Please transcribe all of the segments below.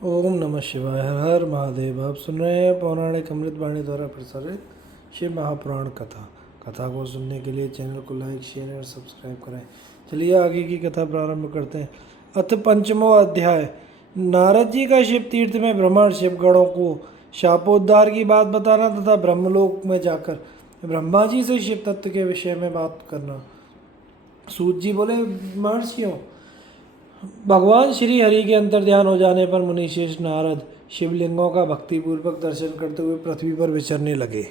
ओम नमः शिवाय। हर हर महादेव। आप सुन रहे हैं पौराणिक अमृत वाणी द्वारा प्रसारित शिव महापुराण कथा। कथा को सुनने के लिए चैनल को लाइक शेयर और सब्सक्राइब करें। चलिए आगे की कथा प्रारंभ करते हैं। अथ पंचमो अध्याय। नारद जी का शिव तीर्थ में भ्रमण, शिवगणों को शापोद्धार की बात बताना तथा ब्रह्मलोक में जाकर ब्रह्मा जी से शिव तत्व के विषय में बात करना। सूत जी बोले, महर्षियों, भगवान श्री हरि के अंतर ध्यान हो जाने पर मुनिश्रेष्ठ नारद शिवलिंगों का भक्तिपूर्वक दर्शन करते हुए पृथ्वी पर विचरने लगे।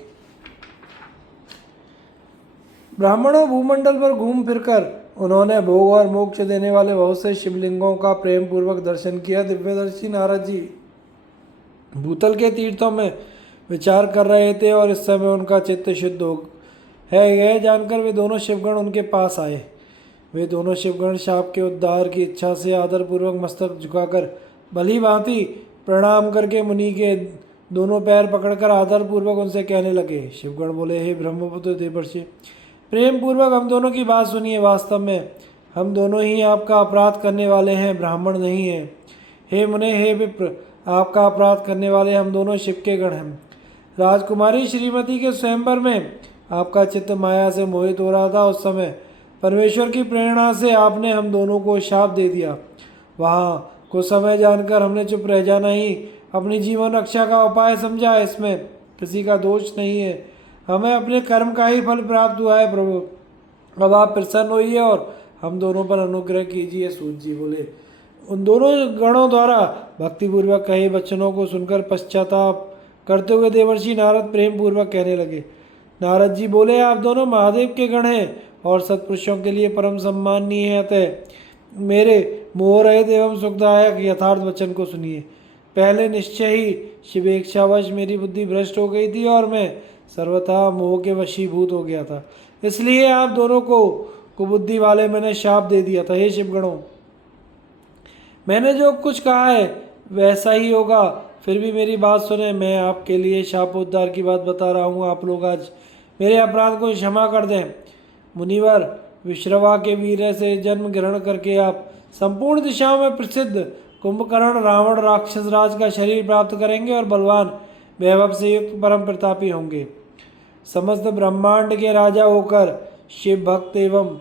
ब्राह्मणों भूमंडल पर घूम फिरकर उन्होंने भोग और मोक्ष देने वाले बहुत से शिवलिंगों का प्रेम पूर्वक दर्शन किया। दिव्यदर्शी नारद जी भूतल के तीर्थों में विचार कर रहे थे और इस समय उनका चित्त शुद्ध हो है। यह जानकर वे दोनों शिवगण उनके पास आए। वे दोनों शिवगण शाप के उद्धार की इच्छा से आदरपूर्वक मस्तक झुकाकर भली भांति प्रणाम करके मुनि के दोनों पैर पकड़कर आदरपूर्वक उनसे कहने लगे। शिवगण बोले, हे ब्रह्मपुत्र देवर्षि, प्रेम पूर्वक हम दोनों की बात सुनिए। वास्तव में हम दोनों ही आपका अपराध करने वाले हैं, ब्राह्मण नहीं हैं। हे मुने, हे विप्र, आपका अपराध करने वाले हम दोनों शिव के गण हैं। राजकुमारी श्रीमती के स्वयंवर में आपका चित्त माया से मोहित हो रहा था। उस समय परमेश्वर की प्रेरणा से आपने हम दोनों को शाप दे दिया। वहाँ कुछ समय जानकर हमने चुप रह जाना ही अपनी जीवन रक्षा का उपाय समझा। इसमें किसी का दोष नहीं है, हमें अपने कर्म का ही फल प्राप्त हुआ है। प्रभु, अब आप प्रसन्न होइए और हम दोनों पर अनुग्रह कीजिए। सूत जी बोले, उन दोनों गणों द्वारा भक्तिपूर्वक कहे वचनों को सुनकर पश्चाताप करते हुए देवर्षि नारद प्रेम पूर्वक कहने लगे। नारद जी बोले, आप दोनों महादेव के गण हैं और सत्पुरुषों के लिए परम सम्माननीय है। अतः मेरे मोह रहित एवं सुखदायक यथार्थ वचन को सुनिए। पहले निश्चय ही शिवेक्षावश मेरी बुद्धि भ्रष्ट हो गई थी और मैं सर्वथा मोह के वशीभूत हो गया था। इसलिए आप दोनों को कुबुद्धि वाले मैंने शाप दे दिया था। हे शिवगणों, मैंने जो कुछ कहा है वैसा ही होगा, फिर भी मेरी बात सुने। मैं आपके लिए शापोद्धार की बात बता रहा हूँ। आप लोग आज मेरे अपराध को क्षमा कर दें। मुनिवर, विश्रवा के वीर से जन्म ग्रहण करके आप संपूर्ण दिशाओं में प्रसिद्ध कुंभकर्ण रावण राक्षस राज का शरीर प्राप्त करेंगे और बलवान वैभव से युक्त परम प्रतापी होंगे। समस्त ब्रह्मांड के राजा होकर शिव भक्त एवं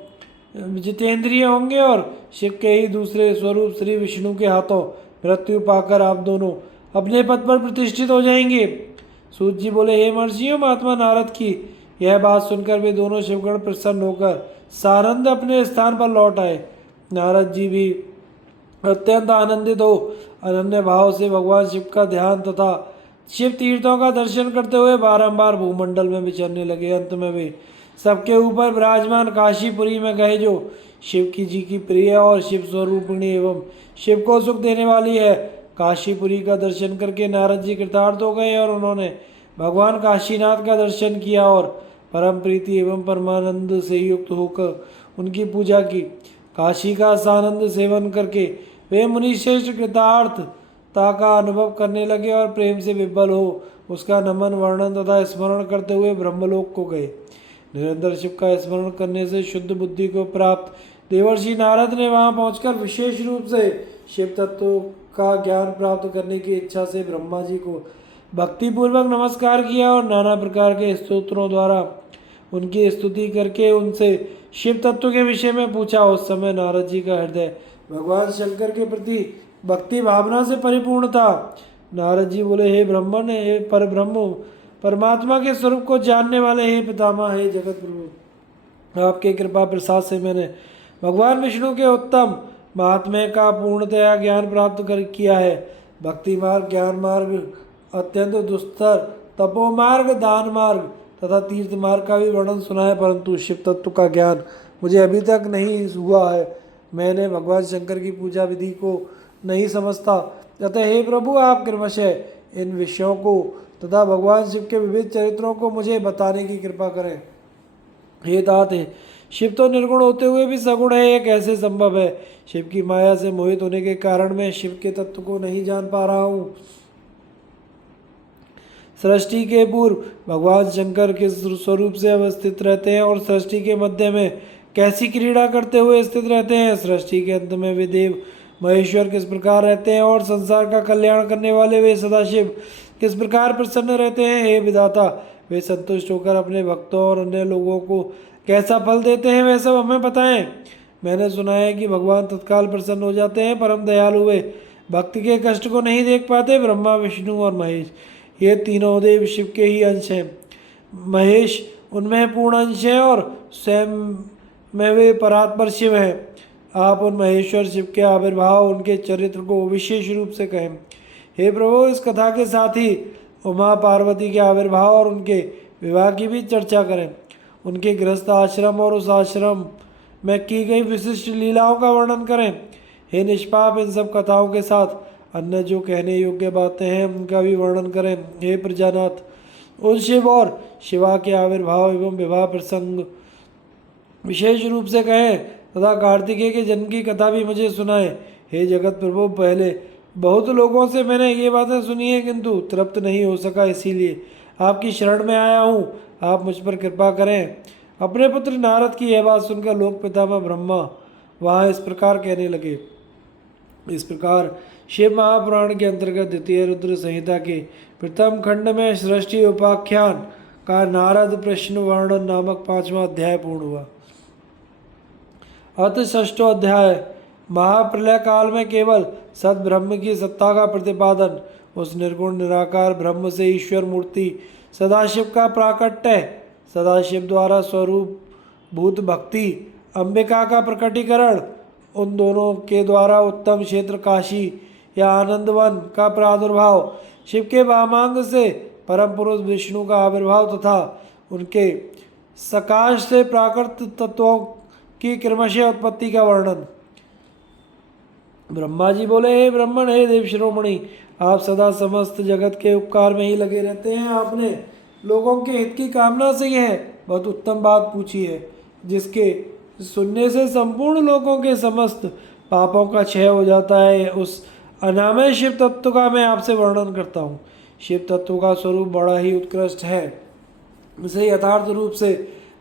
जितेंद्रिय होंगे और शिव के ही दूसरे स्वरूप श्री विष्णु के हाथों मृत्यु पाकर आप दोनों अपने पद पर प्रतिष्ठित हो जाएंगे। सूत जी बोले, हे महर्षियों, महात्मा नारद की यह बात सुनकर वे दोनों शिवगण प्रसन्न होकर सानंद अपने स्थान पर लौट आए। नारद जी भी अत्यंत आनंदित हो अनन्य भाव से भगवान शिव का ध्यान तथा शिव तीर्थों का दर्शन करते हुए बारंबार भूमंडल में विचरने लगे। अंत में वे सबके ऊपर विराजमान काशीपुरी में गए, जो शिव की जी की प्रिय और शिव स्वरूपिणी एवं शिव को सुख देने वाली है। काशीपुरी का दर्शन करके नारद जी कृतार्थ हो गए और उन्होंने भगवान काशीनाथ का दर्शन किया और परम प्रीति एवं परमानंद से युक्त होकर उनकी पूजा की। काशी का सानंद सेवन करके वे मुनिश्रेष्ठ कृतार्थता का अनुभव करने लगे और प्रेम से विह्वल हो उसका नमन वर्णन तथा स्मरण करते हुए ब्रह्मलोक को गए। निरंतर शिव का स्मरण करने से शुद्ध बुद्धि को प्राप्त देवर्षि नारद ने वहां पहुंचकर विशेष रूप से शिव तत्व का ज्ञान प्राप्त करने की इच्छा से ब्रह्मा जी को भक्तिपूर्वक नमस्कार किया और नाना प्रकार के स्तोत्रों द्वारा उनकी स्तुति करके उनसे शिव तत्व के विषय में पूछा। उस समय नारद जी का हृदय भगवान शंकर के प्रति भक्ति भावना से परिपूर्ण था। नारद जी बोले, हे ब्रह्मण, हे परब्रह्म, परमात्मा के स्वरूप को जानने वाले, हे पितामह, हे जगत प्रभु, आपके कृपा प्रसाद से मैंने भगवान विष्णु के उत्तम महात्म्य का पूर्णतया ज्ञान प्राप्त कर किया है। भक्ति मार्ग, ज्ञान मार्ग, अत्यंत दुस्तर तपो मार्ग, दान मार्ग तथा तीर्थ मार्ग का भी वर्णन सुना है, परंतु शिव तत्व का ज्ञान मुझे अभी तक नहीं हुआ है। मैंने भगवान शंकर की पूजा विधि को नहीं समझता। अतः हे प्रभु, आप क्रमशः इन विषयों को तथा भगवान शिव के विविध चरित्रों को मुझे बताने की कृपा करें। हे तात, शिव तो निर्गुण होते हुए भी सगुण है, यह कैसे संभव है? शिव की माया से मोहित होने के कारण मैं शिव के तत्व को नहीं जान पा रहा हूँ। सृष्टि के पूर्व भगवान शंकर किस स्वरूप से अवस्थित रहते हैं और सृष्टि के मध्य में कैसी क्रीड़ा करते हुए स्थित रहते हैं? सृष्टि के अंत में वे देव महेश्वर किस प्रकार रहते हैं और संसार का कल्याण करने वाले वे सदाशिव किस प्रकार प्रसन्न रहते हैं। हे विधाता, वे संतुष्ट होकर अपने भक्तों और अन्य लोगों को कैसा फल देते हैं, वह सब हमें बताएं। मैंने सुना है कि भगवान तत्काल प्रसन्न हो जाते हैं, परम दयालु वे भक्ति के कष्ट को नहीं देख पाते। ब्रह्मा, विष्णु और महेश ये तीनों देव शिव के ही अंश हैं। महेश उनमें पूर्ण अंश है और स्वयं में वे परात्पर शिव हैं। आप उन महेश्वर शिव के आविर्भाव, उनके चरित्र को विशेष रूप से कहें। हे प्रभु, इस कथा के साथ ही उमा पार्वती के आविर्भाव और उनके विवाह की भी चर्चा करें। उनके गृहस्थ आश्रम और उस आश्रम में की गई विशिष्ट लीलाओं का वर्णन करें। हे निष्पाप, इन सब कथाओं के साथ अन्य जो कहने योग्य बातें हैं उनका भी वर्णन करें। हे प्रजानाथ, उन शिव और शिवा के आविर्भाव एवं विवाह प्रसंग विशेष रूप से कहें तथा कार्तिकेय के जन्म की कथा भी मुझे सुनाएं। हे जगत प्रभु, पहले बहुत लोगों से मैंने ये बातें सुनी है किंतु तृप्त नहीं हो सका, इसीलिए आपकी शरण में आया हूँ। आप मुझ पर कृपा करें। अपने पुत्र नारद की यह बात सुनकर लोक पितामह ब्रह्मा वहाँ इस प्रकार कहने लगे। इस प्रकार शिव महापुराण के अंतर्गत द्वितीय रुद्र संहिता के प्रथम खंड में सृष्टि उपाख्यान का नारद प्रश्न वर्णन नामक 5वां अध्याय पूर्ण हुआ। अत षष्ठो अध्याय महाप्रलय काल में केवल सद ब्रह्म की सत्ता का प्रतिपादन, उस निर्गुण निराकार ब्रह्म से ईश्वर मूर्ति सदाशिव का प्राकट्य, सदाशिव द्वारा स्वरूप भूत भक्ति, अंबिका का प्रकटीकरण, उन दोनों के द्वारा उत्तम क्षेत्र काशी या आनंदवन का प्रादुर्भाव, शिव के वामांग से परम पुरुष विष्णु का आविर्भाव तथा उनके सकाश से प्राकृत तत्वों की क्रमशः उत्पत्ति का वर्णन। ब्रह्मा जी बोले, हे ब्राह्मण, हे देव शिरोमणि, आप सदा समस्त जगत के उपकार में ही लगे रहते हैं। आपने लोगों के हित की कामना से यह बहुत उत्तम बात पूछी है, जिसके सुनने से संपूर्ण लोगों के समस्त पापों का क्षय हो जाता है। उस अनामय शिव तत्व का मैं आपसे वर्णन करता हूँ। शिव तत्व का स्वरूप बड़ा ही उत्कृष्ट है। इसे यथार्थ रूप से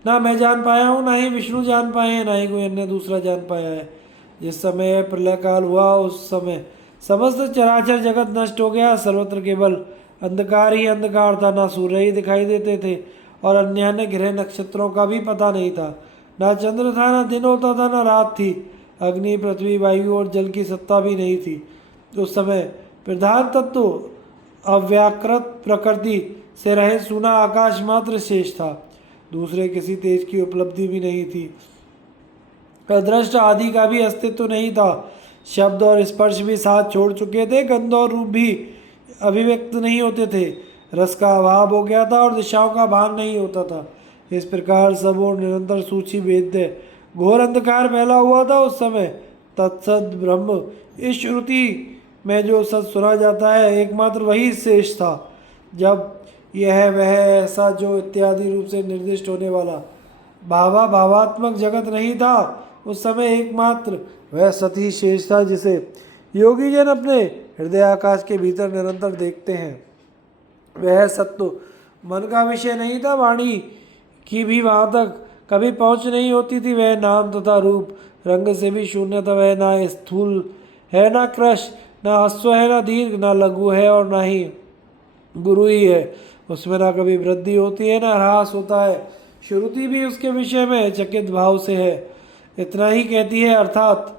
ना मैं जान पाया हूँ, ना ही विष्णु जान पाए हैं, ना ही कोई अन्य दूसरा जान पाया है। जिस समय प्रलय काल हुआ उस समय समस्त चराचर जगत नष्ट हो गया। सर्वत्र केवल अंधकार ही अंधकार था। ना सूर्य ही दिखाई देते थे और अन्य ग्रह नक्षत्रों का भी पता नहीं था। ना चंद्र था, ना दिन होता था, ना रात थी। अग्नि, पृथ्वी, वायु और जल की सत्ता भी नहीं थी। उस समय प्रधान तत्व अव्याकृत प्रकृति से रहे सूना आकाश मात्र शेष था। दूसरे किसी तेज की उपलब्धि भी नहीं थी। अदृष्ट आदि का भी अस्तित्व नहीं था। शब्द और स्पर्श भी साथ छोड़ चुके थे। गंध और रूप भी अभिव्यक्त नहीं होते थे। रस का अभाव हो गया था और दिशाओं का भान नहीं होता था। इस प्रकार सब और निरंतर सूची भेद्य घोर अंधकार फैला हुआ था। उस समय तत्सद ब्रह्म, इस श्रुति में जो सत सुना जाता है, एकमात्र वही शेष था। जब यह वह ऐसा जो इत्यादि रूप से निर्दिष्ट होने वाला भावात्मक जगत नहीं था, उस समय एकमात्र वह सत ही शेष था, जिसे योगी जन अपने हृदय आकाश के भीतर निरंतर देखते हैं। वह सत्व मन का विषय नहीं था। वाणी की भी वहाँ तक कभी पहुँच नहीं होती थी। वह नाम तथा रूप रंग से भी शून्य था। वह ना स्थूल है, ना कृश, ना हस्व है, ना दीर्घ, ना लघु है और ना ही गुरु ही है। उसमें ना कभी वृद्धि होती है, ना ह्रास होता है। श्रुति भी उसके विषय में चकित भाव से है। इतना ही कहती है, अर्थात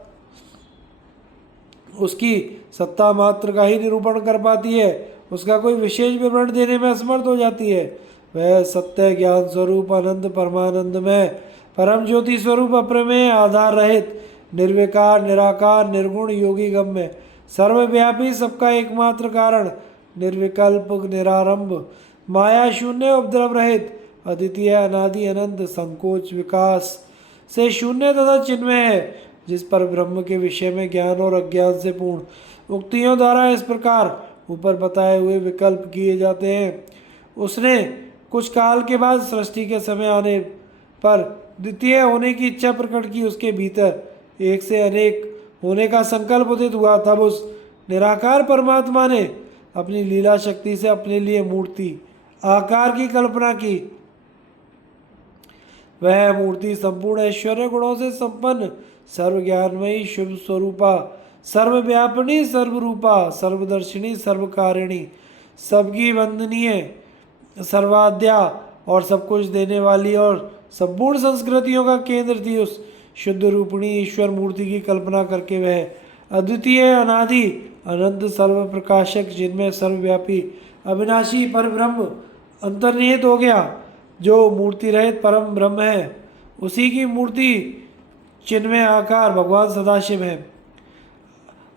उसकी सत्ता मात्र का ही निरूपण कर पाती है। उसका कोई विशेष विवरण देने में असमर्थ हो जाती है। वह सत्य ज्ञान स्वरूप अनंत परमानंद में परम ज्योति स्वरूप अप्रमेय आधार रहित निर्विकार निराकार निर्गुण योगी गम्य सर्वव्यापी सबका एकमात्र कारण निर्विकल्प निरारंभ माया शून्य उपद्रव रहित अद्वितीय अनादि अनंत संकोच विकास से शून्य तथा चिन्मय है, जिस पर ब्रह्म के विषय में ज्ञान और अज्ञान से पूर्ण उक्तियों द्वारा इस प्रकार ऊपर बताए हुए विकल्प किए जाते हैं। उसने कुछ काल के बाद सृष्टि के समय आने पर द्वितीय होने की इच्छा प्रकट की। उसके भीतर एक से अनेक होने का संकल्प उदित हुआ। तब उस निराकार परमात्मा ने अपनी लीला शक्ति से अपने लिए मूर्ति आकार की कल्पना की। वह मूर्ति संपूर्ण ऐश्वर्य गुणों से संपन्न सर्वज्ञानमयी शुभ स्वरूपा सर्वव्यापिनी, सर्वरूपा, सर्वदर्शिनी, सर्वकारिणी, सबकी वंदनीय, सर्वाद्या और सब कुछ देने वाली और संपूर्ण संस्कृतियों का केंद्र थी। उस शुद्ध रूपिणी ईश्वर मूर्ति की कल्पना करके वह अद्वितीय, अनादि, अनंत, सर्व प्रकाशक, जिनमें सर्वव्यापी, अविनाशी पर ब्रह्म अंतर्निहित हो गया, जो मूर्ति रहित परम ब्रह्म है, उसी की मूर्ति चिन्मय आकार भगवान सदाशिव है।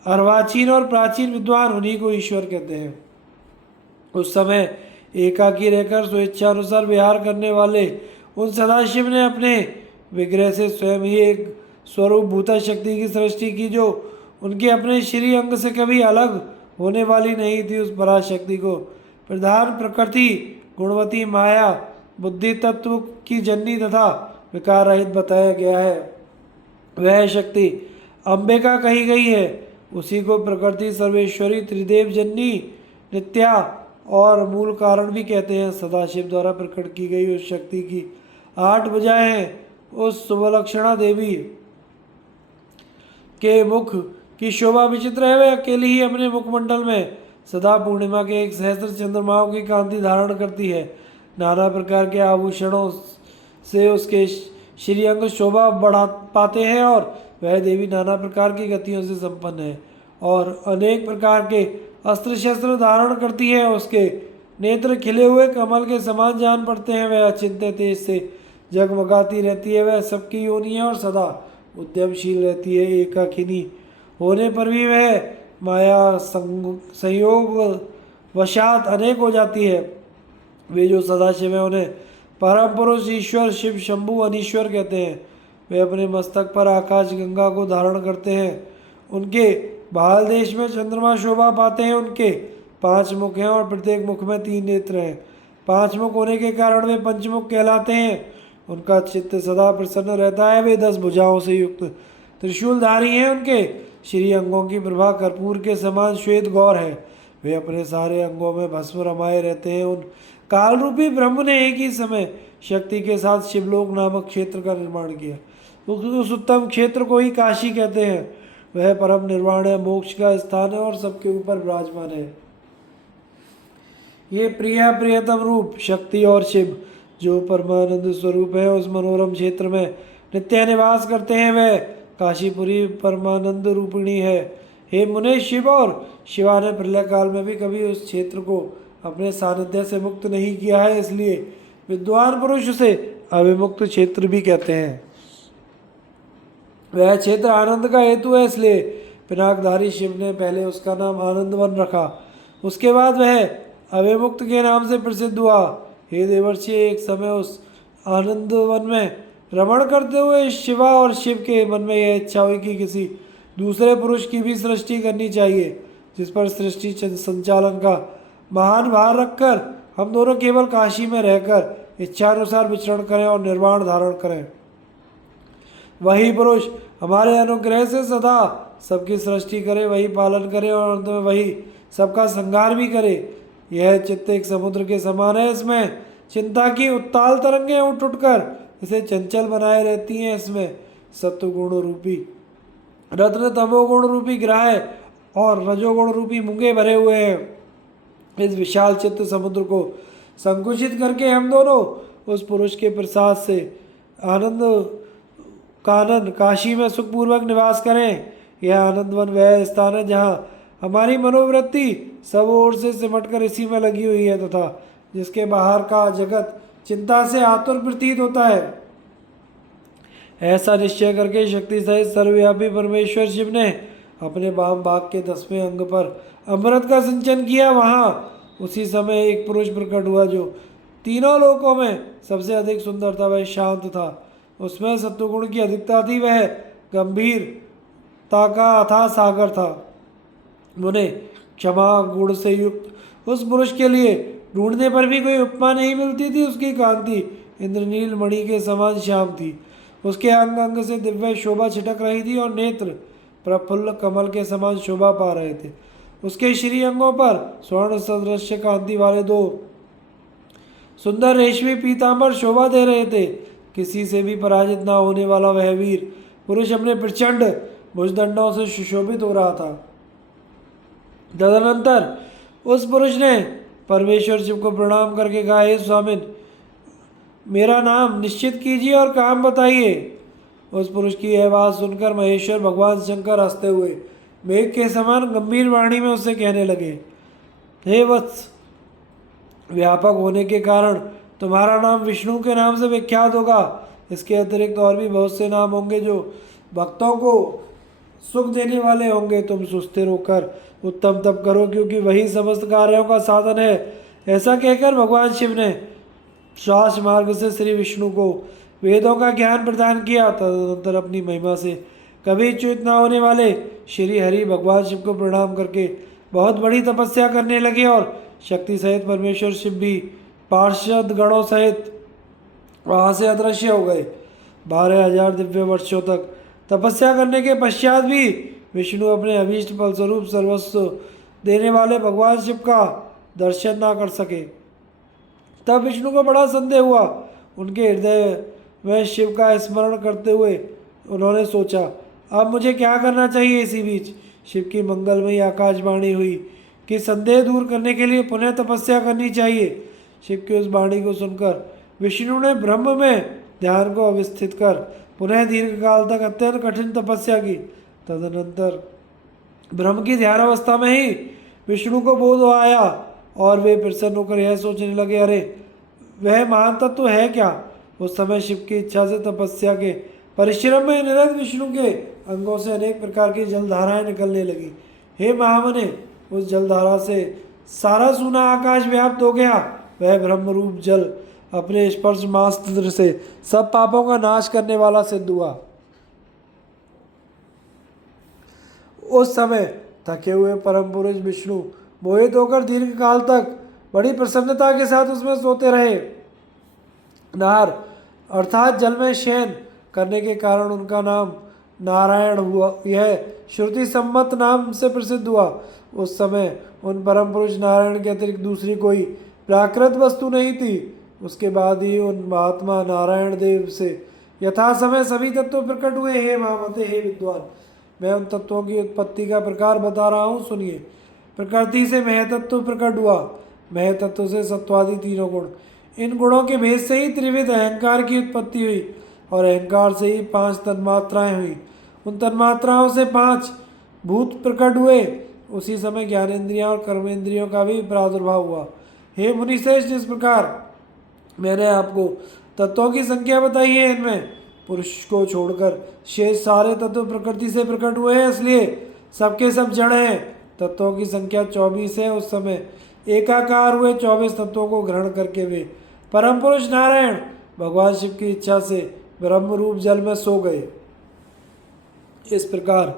अर्वाचीन और प्राचीन विद्वान उन्हीं को ईश्वर कहते हैं। उस समय एकाकी रहकर स्वेच्छानुसार विहार करने वाले उन सदाशिव ने अपने विग्रह से स्वयं ही एक स्वरूप भूता शक्ति की सृष्टि की, जो उनके अपने श्री अंग से कभी अलग होने वाली नहीं थी। उस पराशक्ति को प्रधान प्रकृति, गुणवती माया, बुद्धि तत्व की जननी तथा विकार रहित बताया गया है। वह शक्ति अंबिका कही गई है। उसी को प्रकृति, सर्वेश्वरी, त्रिदेव जननी, नित्या और मूल कारण भी कहते हैं। सदाशिव द्वारा प्रकट की गई उस शक्ति की 8 भुजाएं हैं। उस सुवलक्षणा देवी के मुख की शोभा विचित्र है। वह अकेली ही अपने मुखमंडल में सदा पूर्णिमा के 1 सहस्त्र चंद्रमाओं की कांति धारण करती है। नाना प्रकार के आभूषणों से उसके श्रीअंग शोभा बढ़ा पाते हैं और वह देवी नाना प्रकार की गतियों से संपन्न है और अनेक प्रकार के अस्त्र शस्त्र धारण करती है। उसके नेत्र खिले हुए कमल के समान जान पड़ते हैं। वह अचिंत्य तेज से जगमगाती रहती है। वह सबकी योनि है और सदा उद्यमशील रहती है। एकाकिनी होने पर भी वह माया संयोग वशात अनेक हो जाती है। वे जो सदाशिव है उन्हें परम पुरुष, ईश्वर, शिव, शंभु, अनीश्वर कहते हैं। वे अपने मस्तक पर आकाश गंगा को धारण करते हैं। उनके बाल देश में चंद्रमा शोभा पाते हैं। उनके 5 मुख हैं और प्रत्येक मुख में 3 नेत्र हैं। 5 मुख होने के कारण वे पंचमुख कहलाते हैं। उनका चित्त सदा प्रसन्न रहता है। वे 10 भुजाओं से युक्त त्रिशूलधारी हैं। उनके श्री अंगों की प्रभा कर्पूर के समान श्वेत गौर है। वे अपने सारे अंगों में भस्म रमाए रहते हैं। उन काल रूपी ब्रह्म ने एक ही समय शक्ति के साथ शिवलोक नामक क्षेत्र का निर्माण किया। उस उत्तम क्षेत्र को ही काशी कहते हैं। वह परम निर्वाण है, मोक्ष का स्थान है और सबके ऊपर विराजमान है। ये प्रिया प्रियतम रूप शक्ति और शिव जो परमानंद स्वरूप है उस मनोरम क्षेत्र में नित्य निवास करते हैं। वह काशीपुरी परमानंद रूपिणी है। हे मुने, शिव और शिवा ने प्रलय काल में भी कभी उस क्षेत्र को अपने सानिध्य से मुक्त नहीं किया है, इसलिए विद्वान पुरुष उसे अविमुक्त क्षेत्र भी कहते हैं। वह क्षेत्र आनंद का हेतु है, इसलिए पिनाकधारी शिव ने पहले उसका नाम आनंदवन रखा। उसके बाद वह अविमुक्त के नाम से प्रसिद्ध हुआ। हे देवर्षि, एक समय उस आनंदवन में रमण करते हुए शिवा और शिव के मन में यह इच्छा हुई कि किसी दूसरे पुरुष की भी सृष्टि करनी चाहिए, जिस पर सृष्टि संचालन का महान भार रखकर हम दोनों केवल काशी में रहकर इच्छानुसार विचरण करें और निर्वाण धारण करें। वही पुरुष हमारे अनुग्रह से सदा सबकी सृष्टि करे, वही पालन करे और अंत में वही सबका संहार भी करे। यह चित्त एक समुद्र के समान है। इसमें चिंता की उत्ताल तरंगें उठ उठकर इसे चंचल बनाए रहती हैं। इसमें सत्वगुण रूपी रत्न, तमोगुण रूपी ग्राह और रजोगुण रूपी मूंगे भरे हुए हैं। इस विशाल चित्त समुद्र को संकुचित करके हम दोनों उस पुरुष के प्रसाद से आनंद कानन काशी में सुखपूर्वक निवास करें। यह आनंदवन वह स्थान है जहाँ हमारी मनोवृत्ति सब ओर से सिमटकर इसी में लगी हुई है तथा जिसके बाहर का जगत चिंता से आतुर प्रतीत होता है। ऐसा निश्चय करके शक्ति सहित सर्वव्यापी परमेश्वर शिव ने अपने वाम भाग के 10वें अंग पर अमृत का सिंचन किया। वहाँ उसी समय एक पुरुष प्रकट हुआ जो तीनों लोकों में सबसे अधिक सुंदर था। वह शांत था, उसमें सत्वगुण की अधिकता थी। वह गंभीरता का अथाह सागर था। मुने, क्षमा गुण से युक्त उस पुरुष के लिए ढूंढने पर भी कोई उपमा नहीं मिलती थी। उसकी कांति इंद्रनील मणि के समान श्याम थी। उसके अंग अंग से दिव्य शोभा छिटक रही थी और नेत्र प्रफुल्ल कमल के समान शोभा पा रहे थे। उसके श्री अंगों पर स्वर्ण सदृश कांति वाले 2 सुंदर रेशमी पीतांबर शोभा दे रहे थे। किसी से भी पराजित न होने वाला वह वीर पुरुष अपने प्रचंड भुजदंडों से सुशोभित हो रहा था। तदनंतर उस पुरुष ने परमेश्वर शिव को प्रणाम करके कहा, हे स्वामिन, मेरा नाम निश्चित कीजिए और काम बताइए। उस पुरुष की यह बात सुनकर महेश्वर भगवान शंकर हंसते हुए मेघ के समान गंभीर वाणी में उससे कहने लगे, हे वत्स, व्यापक होने के कारण तुम्हारा नाम विष्णु के नाम से विख्यात होगा। इसके अतिरिक्त और भी बहुत से नाम होंगे जो भक्तों को सुख देने वाले होंगे। तुम सुस्थिर होकर उत्तम तप करो, क्योंकि वही समस्त कार्यों का साधन है। ऐसा कहकर भगवान शिव ने श्वास मार्ग से श्री विष्णु को वेदों का ज्ञान प्रदान किया। तदनंतर अपनी महिमा से कभी च्युत न होने वाले श्री हरि भगवान शिव को प्रणाम करके बहुत बड़ी तपस्या करने लगे और शक्ति सहित परमेश्वर शिव भी पार्षद गणों सहित वहाँ से अदृश्य हो गए। 12,000 दिव्य वर्षों तक तपस्या करने के पश्चात भी विष्णु अपने अभीष्ट फलस्वरूप सर्वस्व देने वाले भगवान शिव का दर्शन ना कर सके। तब विष्णु को बड़ा संदेह हुआ। उनके हृदय में शिव का स्मरण करते हुए उन्होंने सोचा, अब मुझे क्या करना चाहिए। इसी बीच शिव की मंगलमयी आकाशवाणी हुई कि संदेह दूर करने के लिए पुनः तपस्या करनी चाहिए। शिव की उस वाणी को सुनकर विष्णु ने ब्रह्म में ध्यान को अवस्थित कर पुनः दीर्घकाल तक अत्यंत कठिन तपस्या की। तदनंतर ब्रह्म की ध्यान अवस्था में ही विष्णु को बोध आया और वे प्रसन्न होकर यह सोचने लगे, अरे वह महान तत्व है क्या। उस समय शिव की इच्छा से तपस्या के परिश्रम में निरत विष्णु के अंगों से अनेक प्रकार की जलधाराएं निकलने लगी। हे महामने, उस जलधारा से सारा सूना आकाश व्याप्त हो गया। वह ब्रह्म रूप जल अपने स्पर्श मात्र से सब पापों का नाश करने वाला सिद्ध हुआ। उस समय थके हुए परम पुरुष विष्णु मोहित होकर दीर्घ काल तक बड़ी प्रसन्नता के साथ उसमें सोते रहे। नार अर्थात जल में शयन करने के कारण उनका नाम नारायण हुआ। यह श्रुति सम्मत नाम से प्रसिद्ध हुआ। उस समय उन परम पुरुष नारायण के अतिरिक्त दूसरी कोई प्राकृत वस्तु नहीं थी। उसके बाद ही उन महात्मा नारायण देव से यथा समय सभी तत्व प्रकट हुए। हे महामते, हे विद्वान, मैं उन तत्वों की उत्पत्ति का प्रकार बता रहा हूँ, सुनिए। प्रकृति से महतत्व प्रकट हुआ। महतत्व से सत्वादि तीनों गुण, इन गुणों के भेद से ही त्रिविध अहंकार की उत्पत्ति हुई और अहंकार से ही 5 तन्मात्राएं हुई। उन तन्मात्राओं से 5 भूत प्रकट हुए। उसी समय ज्ञानेंद्रियों और कर्मेंद्रियों का भी प्रादुर्भाव हुआ। हे मुनिश्रेष्ठ, इस प्रकार मैंने आपको तत्वों की संख्या बताई है। इनमें पुरुष को छोड़कर शेष सारे तत्व प्रकृति से प्रकट हुए हैं, इसलिए सबके सब जड़ हैं। तत्वों की संख्या 24 है। उस समय एकाकार हुए 24 तत्वों को ग्रहण करके वे परम पुरुष नारायण भगवान शिव की इच्छा से ब्रह्म रूप जल में सो गए। इस प्रकार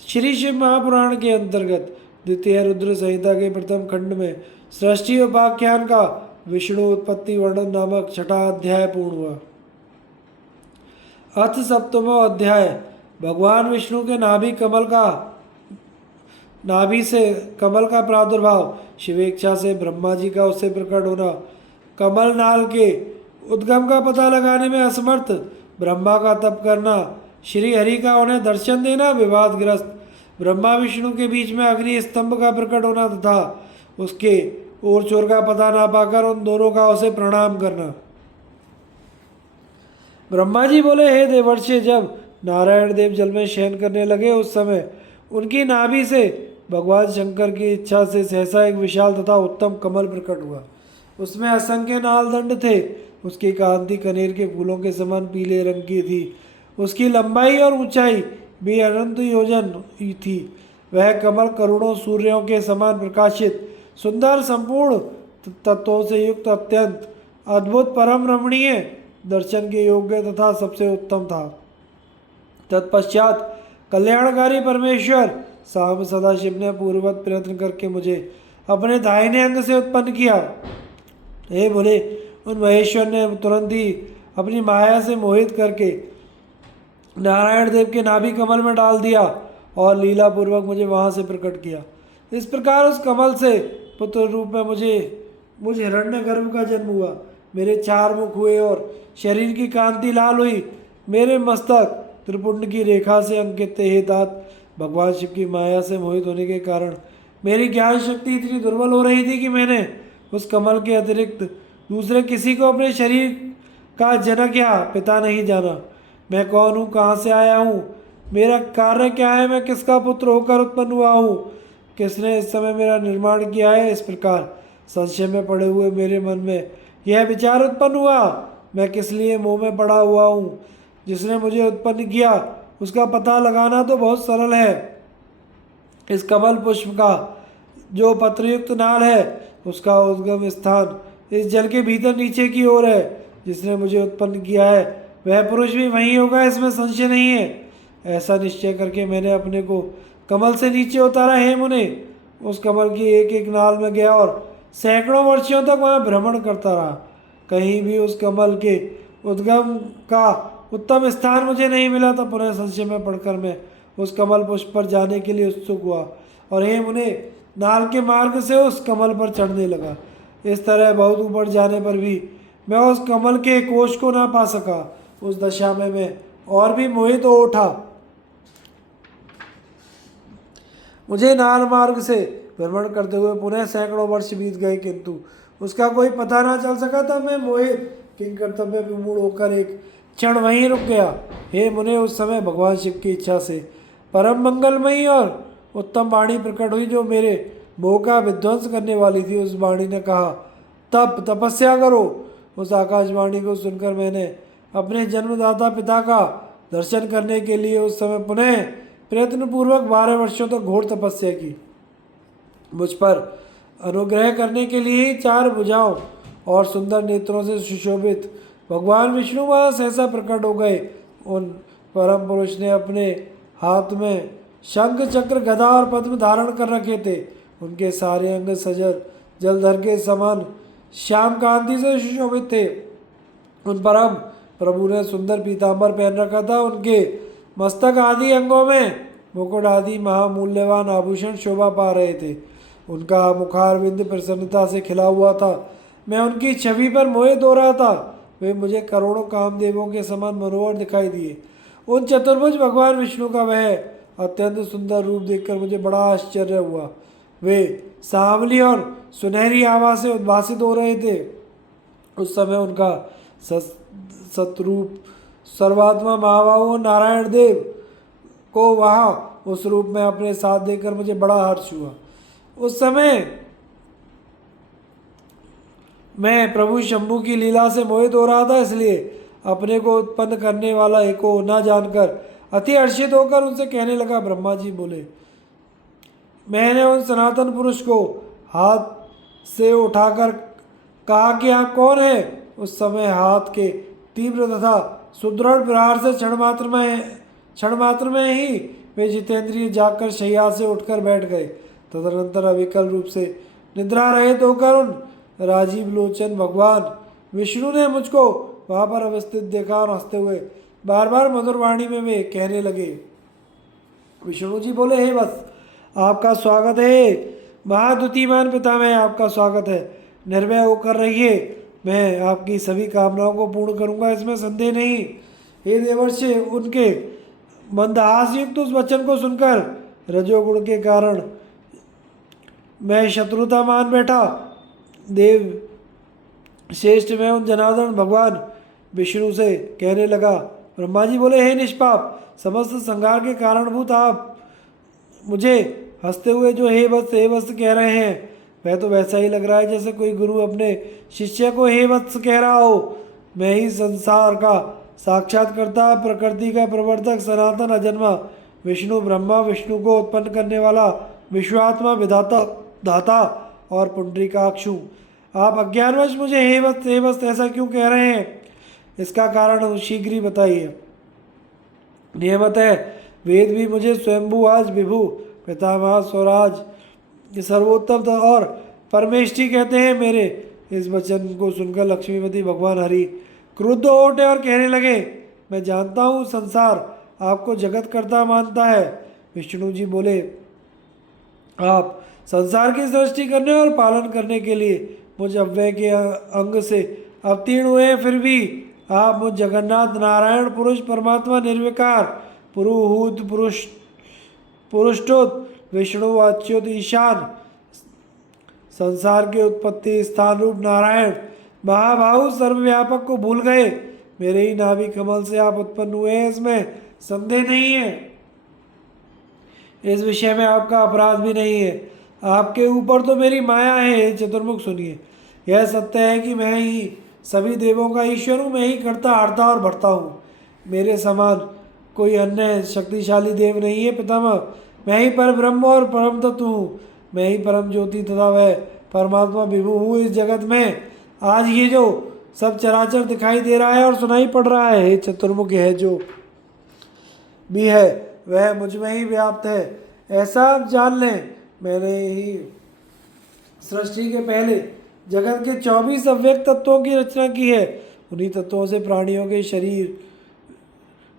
श्री शिव महापुराण के अंतर्गत द्वितीय रुद्र संहिता के प्रथम खंड में सृष्टि उपाख्यान का विष्णु उत्पत्ति वर्णन नामक छठा अध्याय पूर्ण हुआ। अथ सप्तमो अध्याय भगवान विष्णु के नाभि से कमल का प्रादुर्भाव, शिवेच्छा से ब्रह्मा जी का उससे प्रकट होना, कमल नाल के उद्गम का पता लगाने में असमर्थ ब्रह्मा का तप करना, श्री हरि का उन्हें दर्शन देना, विवादग्रस्त ब्रह्मा विष्णु के बीच में अग्नि स्तंभ का प्रकट होना तथा उसके ओर चोर का पता ना पाकर उन दोनों का उसे प्रणाम करना। ब्रह्मा जी बोले, हे देवर्षि, जब नारायण देव जल में शयन करने लगे उस समय उनकी नाभि से भगवान शंकर की इच्छा से सहसा एक विशाल तथा उत्तम कमल प्रकट हुआ। उसमें असंख्य नालदंड थे। उसकी कांति कनेर के फूलों के समान पीले रंग की थी। उसकी लंबाई और ऊंचाई भी अनंत योजन थी। वह कमल करोड़ों सूर्यों के समान प्रकाशित, सुंदर, संपूर्ण तत्वों से युक्त, अत्यंत अद्भुत, परम रमणीय, दर्शन के योग्य तथा सबसे उत्तम था। तत्पश्चात कल्याणकारी परमेश्वर साम सदाशिव ने पूर्ववत प्रयत्न करके मुझे अपने दाहिने अंग से उत्पन्न किया। हे बोले, उन महेश्वर ने तुरंत ही अपनी माया से मोहित करके नारायण देव के नाभि कमल में डाल दिया और लीला पूर्वक मुझे वहाँ से प्रकट किया। इस प्रकार उस कमल से पुत्र रूप में मुझ हिरण्यगर्भ का जन्म हुआ। मेरे 4 मुख हुए और शरीर की कांति लाल हुई। मेरे मस्तक त्रिपुंड की रेखा से अंकित थे। हे तात, भगवान शिव की माया से मोहित होने के कारण मेरी ज्ञान शक्ति इतनी दुर्बल हो रही थी कि मैंने उस कमल के अतिरिक्त दूसरे किसी को अपने शरीर का जनक या पिता नहीं जाना। मैं कौन हूँ, कहाँ से आया हूँ, मेरा कार्य क्या है, मैं किसका पुत्र होकर उत्पन्न हुआ हूँ, किसने इस समय मेरा निर्माण किया है। इस प्रकार संशय में पड़े हुए मेरे मन में यह विचार उत्पन्न हुआ, मैं किस लिए मोह में पड़ा हुआ हूँ। जिसने मुझे उत्पन्न किया उसका पता लगाना तो बहुत सरल है। इस कमल पुष्प का जो पत्रयुक्त नाल है उसका उद्गम स्थान इस जल के भीतर नीचे की ओर है। जिसने मुझे उत्पन्न किया है वह पुरुष भी वही होगा, इसमें संशय नहीं है। ऐसा निश्चय करके मैंने अपने को कमल से नीचे उतारा। हे मुने, उस कमल की एक एक नाल में गया और सैकड़ों वर्षों तक वहाँ भ्रमण करता रहा। कहीं भी उस कमल के उद्गम का उत्तम स्थान मुझे नहीं मिला। तो पुनः संशय में पड़कर मैं उस कमल पुष्प पर जाने के लिए उत्सुक हुआ और हे मुने, नाल के मार्ग से उस कमल पर चढ़ने लगा। इस तरह बहुत ऊपर जाने पर भी मैं उस कमल के कोश को ना पा सका। उस दशा में मैं और भी मोहित हो उठा। मुझे नाल मार्ग से भ्रमण करते हुए पुनः सैकड़ों वर्ष बीत गए, किंतु उसका कोई पता ना चल सका। तब मैं मोहित किन कर्तव्य विमूढ़ होकर एक क्षण वहीं रुक गया। हे मुने, उस समय भगवान शिव की इच्छा से परम मंगलमयी और उत्तम वाणी प्रकट हुई, जो मेरे मोह का विध्वंस करने वाली थी। उस वाणी ने कहा, तपस्या करो। उस आकाशवाणी को सुनकर मैंने अपने जन्मदाता पिता का दर्शन करने के लिए उस समय पुनः प्रयत्नपूर्वक 12 वर्षों तक घोर तपस्या की। मुझ पर अनुग्रह करने के लिए ही 4 भुजाओं और सुंदर नेत्रों से सुशोभित भगवान विष्णु वहाँ सहसा प्रकट हो गए। उन परम पुरुष ने अपने हाथ में शंख, चक्र, गदा और पद्म धारण कर रखे थे। उनके सारे अंग सजल जलधर के समान श्याम कांति से सुशोभित थे। उन परम प्रभु ने सुंदर पीताम्बर पहन रखा था। उनके मस्तक आदि अंगों में मुकुट आदि महामूल्यवान आभूषण शोभा पा रहे थे। उनका मुखारविंद प्रसन्नता से खिला हुआ था। मैं उनकी छवि पर मोहित हो रहा था। वे मुझे करोड़ों कामदेवों के समान मनोहर दिखाई दिए। उन चतुर्भुज भगवान विष्णु का वह अत्यंत सुंदर रूप देखकर मुझे बड़ा आश्चर्य हुआ। वे सांवली और सुनहरी आभा से उद्भासित हो रहे थे। उस समय उनका सतरूप सर्वात्मा महाबाहु नारायण देव को वहाँ उस रूप में अपने साथ देखकर मुझे बड़ा हर्ष हुआ। उस समय मैं प्रभु शंभु की लीला से मोहित हो रहा था, इसलिए अपने को उत्पन्न करने वाला एक को न जानकर अति हर्षित होकर उनसे कहने लगा। ब्रह्मा जी बोले, मैंने उन सनातन पुरुष को हाथ से उठाकर कहा कि आप कौन हैं। उस समय हाथ के तीव्र तथा सुदृढ़ प्रहार से क्षण मात्र में ही वे जितेंद्रिय जागकर शैया से उठकर बैठ गए। तदनंतर अविकल रूप से निद्रा रहित होकर उन राजीव लोचन भगवान विष्णु ने मुझको वहाँ पर अवस्थित देखा और हंसते हुए बार बार मधुर वाणी में वे कहने लगे। विष्णु जी बोले, हे वत्स, आपका स्वागत है। महाद्युतिमान पिता में आपका स्वागत है। निर्भय होकर रहिए, मैं आपकी सभी कामनाओं को पूर्ण करूंगा, इसमें संदेह नहीं। हे देवर्षि, उनके मंदहास युक्त उस वचन को सुनकर रजोगुण के कारण मैं शत्रुता मान बैठा। देव श्रेष्ठ में उन जनार्दन भगवान विष्णु से कहने लगा। ब्रह्मा जी बोले, हे निष्पाप, समस्त संहार के कारणभूत आप मुझे हंसते हुए जो हे वत्स कह रहे हैं, वह तो वैसा ही लग रहा है जैसे कोई गुरु अपने शिष्य को हे वत्स कह रहा हो। मैं ही संसार का साक्षात्कर्ता, प्रकृति का प्रवर्तक, सनातन अजन्मा विष्णु ब्रह्मा, विष्णु को उत्पन्न करने वाला, विश्वात्मा, विधाता, दाता और पुंडरीकाक्ष हूँ। आप अज्ञानवश मुझे हे वत्स ऐसा क्यों कह रहे हैं? इसका कारण शीघ्र ही बताइए। नियमत है, वेद भी मुझे स्वयंभू आज विभु, पितामह, स्वराज, सर्वोत्तम और परमेष्ठी कहते हैं। मेरे इस वचन को सुनकर लक्ष्मीपति भगवान हरि क्रुद्ध हो उठे और कहने लगे, मैं जानता हूँ संसार आपको जगत कर्ता मानता है। विष्णु जी बोले, आप संसार की सृष्टि करने और पालन करने के लिए मुझ अव्यय के अंग से अवतीर्ण हुए हैं, फिर भी आप मुझ जगन्नाथ नारायण पुरुष परमात्मा निर्विकार पुरुहूत पुरुषोत विष्णु अच्युत ईशान संसार के उत्पत्ति स्थान रूप नारायण महाबाहु सर्वव्यापक को भूल गए। मेरे ही नाभि कमल से आप उत्पन्न हुए हैं, इसमें संदेह नहीं है। इस विषय में आपका अपराध भी नहीं है। आपके ऊपर तो मेरी माया है। हे चतुर्मुख सुनिए, यह सत्य है कि मैं ही सभी देवों का ईश्वर हूँ। मैं ही करता हरता और बढ़ता हूँ। मेरे समान कोई अन्य शक्तिशाली देव नहीं है पितामह। मैं ही पर ब्रह्म और परम तत्व हूँ। मैं ही परम ज्योति तथा वह परमात्मा विभु हूँ। इस जगत में आज ये जो सब चराचर दिखाई दे रहा है और सुनाई पड़ रहा है, हे चतुर्मुख, है जो भी है वह मुझ में ही व्याप्त है, ऐसा आप जान लें। मैंने ही सृष्टि के पहले जगत के 24 अव्यक्त तत्वों की रचना की है। उन्हीं तत्वों से प्राणियों के शरीर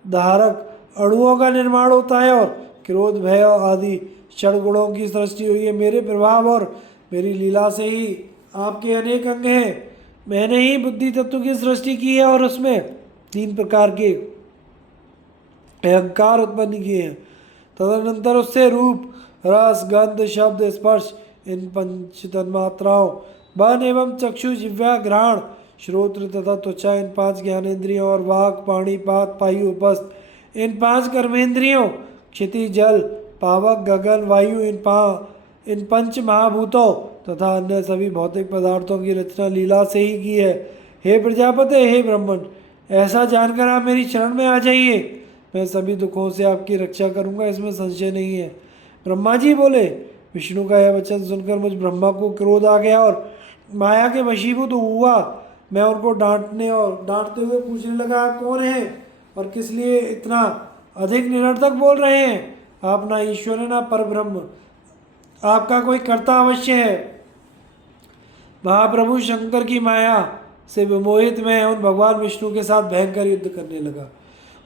धारक अणुओं का निर्माण होता है और क्रोध भय आदि षड गुणों की सृष्टि हुई है। मेरे प्रभाव और मेरी लीला से ही आपके अनेक अंग हैं। मैंने ही बुद्धि तत्व की सृष्टि की है और उसमें 3 प्रकार के अहंकार उत्पन्न किए हैं। तदनंतर उससे रूप रस गंध शब्द स्पर्श इन 5 तन्मात्राओं मन एवं चक्षु जिह्वा घ्राण श्रोत्र तथा त्वचा इन 5 ज्ञानेन्द्रियों और वाक पाणी पात पायु उपस्थ इन 5 कर्मेंद्रियों क्षिति जल पावक गगन वायु इन 5 महाभूतों तथा अन्य सभी भौतिक पदार्थों की रचना लीला से ही की है। हे प्रजापति, हे ब्राह्मण, ऐसा जानकर आप मेरी शरण में आ जाइए। मैं सभी दुखों से आपकी रक्षा करूंगा, इसमें संशय नहीं है। ब्रह्मा जी बोले, विष्णु का यह वचन सुनकर मुझ ब्रह्मा को क्रोध आ गया और माया के वशीभूत हुआ। मैं उनको डांटते हुए पूछने लगा, आप कौन हैं और किस लिए इतना अधिक निरर्थक बोल रहे हैं? आप ना ईश्वर है ना परब्रह्म, आपका कोई कर्ता अवश्य है। महाप्रभु शंकर की माया से विमोहित मैं उन भगवान विष्णु के साथ भयंकर युद्ध करने लगा।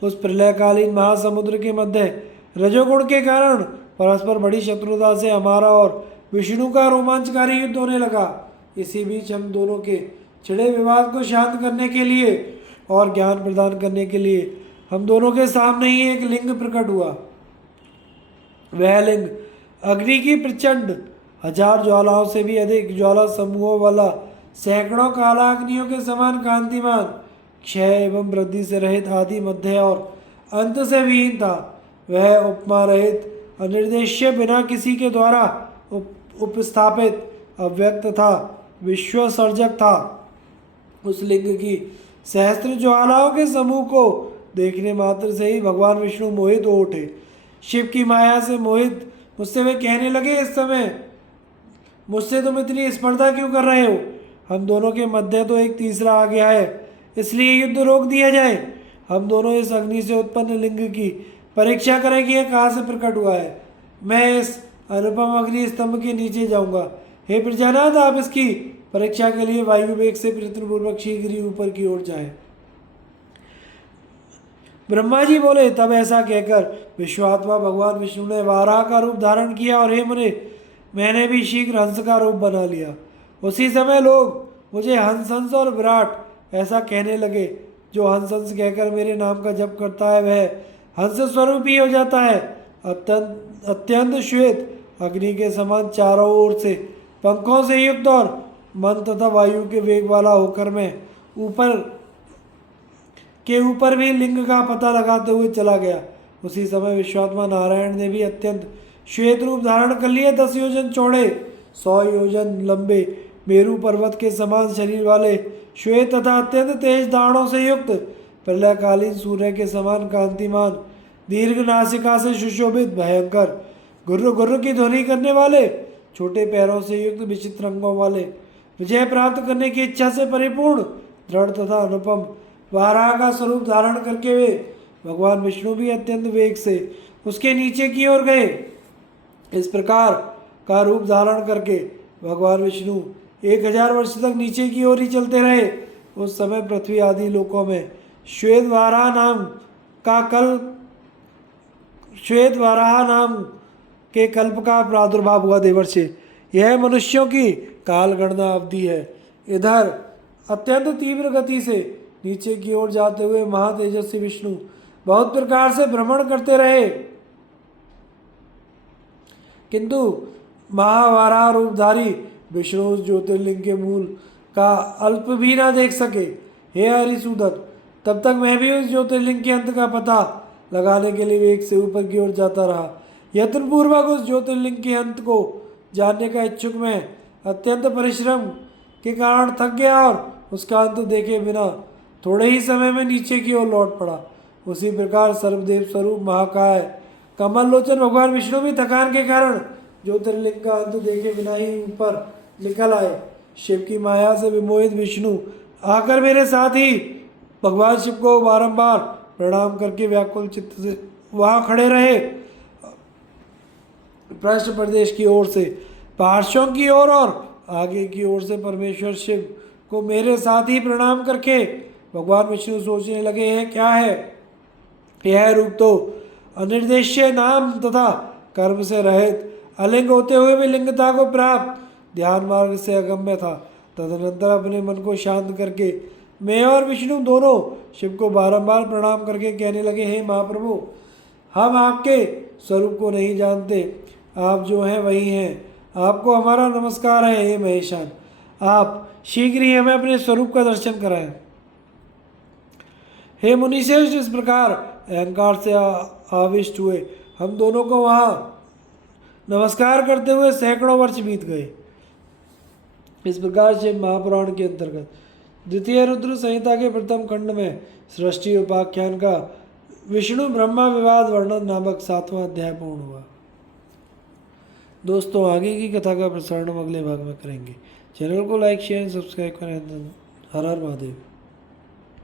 उस प्रलयकालीन महासमुद्र के मध्य रजोगुण के कारण परस्पर बड़ी शत्रुता से हमारा और विष्णु का रोमांचकारी युद्ध होने लगा। इसी बीच हम दोनों के छिड़े विवाद को शांत करने के लिए और ज्ञान प्रदान करने के लिए हम दोनों के सामने ही एक लिंग प्रकट हुआ। वह लिंग अग्नि की प्रचंड 1000 ज्वालाओं से भी अधिक ज्वाला समूहों वाला सैकड़ों कालाग्नियों के समान कांतिमान क्षय एवं वृद्धि से रहित आदि मध्य और अंत से विहीन था। वह उपमा रहित अनिर्देश्य बिना किसी के द्वारा उपस्थापित अव्यक्त था, विश्व सर्जक था। उस लिंग की सहस्त्र ज्वालाओं के समूह को देखने मात्र से ही भगवान विष्णु मोहित हो उठे। शिव की माया से मोहित मुझसे वे कहने लगे, इस समय मुझसे तुम इतनी स्पर्धा क्यों कर रहे हो? हम दोनों के मध्य तो एक तीसरा आ गया है, इसलिए युद्ध रोक दिया जाए। हम दोनों इस अग्नि से उत्पन्न लिंग की परीक्षा करें कि यह कहाँ से प्रकट हुआ है। मैं इस अनुपम अग्नि स्तंभ के नीचे जाऊंगा। हे प्रजानाथ, आप इसकी परीक्षा के लिए वायु वेग से प्रयत्नपूर्वक शीघ्र ही ऊपर की ओर जाएं। ब्रह्मा जी बोले, तब ऐसा कहकर विश्वात्मा भगवान विष्णु ने वाराह का रूप धारण किया और हे मुने, मैंने भी शीघ्र हंस का रूप बना लिया। उसी समय लोग मुझे हंस हंस और विराट ऐसा कहने लगे। जो हंस हंस कहकर मेरे नाम का जप करता है वह हंस स्वरूप ही हो जाता है। अत्यंत श्वेत अग्नि के समान चारों ओर से पंखों से युक्त और मन तथा वायु के वेग वाला होकर मैं ऊपर भी लिंग का पता लगाते हुए चला गया। उसी समय विश्वात्मा नारायण ने भी अत्यंत श्वेत रूप धारण कर लिया। 10 योजन चौड़े 100 योजन लंबे मेरू पर्वत के समान शरीर वाले श्वेत तथा अत्यंत तेज दाढ़ों से युक्त प्रलयकालीन सूर्य के समान कांतिमान दीर्घ नासिका से सुशोभित भयंकर गुर्र गुर्र की ध्वनि करने वाले छोटे पैरों से युक्त विचित्र रंगों वाले विजय प्राप्त करने की इच्छा से परिपूर्ण दृढ़ तथा अनुपम वाराह का स्वरूप धारण करके वे भगवान विष्णु भी अत्यंत वेग से उसके नीचे की ओर गए। इस प्रकार का रूप धारण करके भगवान विष्णु 1000 वर्ष तक नीचे की ओर ही चलते रहे। उस समय पृथ्वी आदि लोकों में श्वेत वाराह नाम के कल्प का प्रादुर्भाव हुआ। देवर्षि, यह मनुष्यों की काल गणना अवधि है। इधर अत्यंत तीव्र गति से नीचे की ओर जाते हुए महातेजस्वी विष्णु बहुत प्रकार से भ्रमण करते रहे, किंतु महावराह रूपधारी विष्णु उस ज्योतिर्लिंग के मूल का अल्प भी न देख सके। हे हरिसूदन, तब तक मैं भी उस ज्योतिर्लिंग के अंत का पता लगाने के लिए वेग से ऊपर की ओर जाता रहा। यत्नपूर्वक उस ज्योतिर्लिंग के अंत को जानने का इच्छुक मैं अत्यंत परिश्रम के कारण थक गया और उसका अंत देखे बिना थोड़े ही समय में नीचे की ओर लौट पड़ा। उसी प्रकार सर्वदेव स्वरूप महाकाय कमल लोचन भगवान विष्णु भी थकान के कारण ज्योतिर्लिंग का अंत देखे बिना ही ऊपर निकल आए। शिव की माया से विमोहित विष्णु आकर मेरे साथ ही भगवान शिव को बारंबार प्रणाम करके व्याकुल चित्त से वहां खड़े रहे। पृष्ठ प्रदेश की ओर से पार्श्वों की ओर और आगे की ओर से परमेश्वर शिव को मेरे साथ ही प्रणाम करके भगवान विष्णु सोचने लगे हैं, क्या है यह रूप तो अनिर्देश्य नाम तथा कर्म से रहित अलिंग होते हुए भी लिंगता को प्राप्त ध्यान मार्ग से अगम्य था। तदनंतर अपने मन को शांत करके मैं और विष्णु दोनों शिव को बारंबार प्रणाम करके कहने लगे, हे महाप्रभु, हम आपके स्वरूप को नहीं जानते, आप जो हैं वही हैं, आपको हमारा नमस्कार है। हे महेशान, आप शीघ्र ही हमें अपने स्वरूप का दर्शन कराएं। हे मुनिश्रेष्ठ, इस प्रकार अहंकार से आविष्ट हुए हम दोनों को वहाँ नमस्कार करते हुए सैकड़ों वर्ष बीत गए। इस प्रकार से महापुराण के अंतर्गत द्वितीय रुद्र संहिता के प्रथम खंड में सृष्टि उपाख्यान का विष्णु ब्रह्मा विवाद वर्णन नामक 7वां अध्याय पूर्ण हुआ। दोस्तों, आगे की कथा का प्रसारण हम अगले भाग में करेंगे। चैनल को लाइक शेयर सब्सक्राइब करें। हर हर महादेव।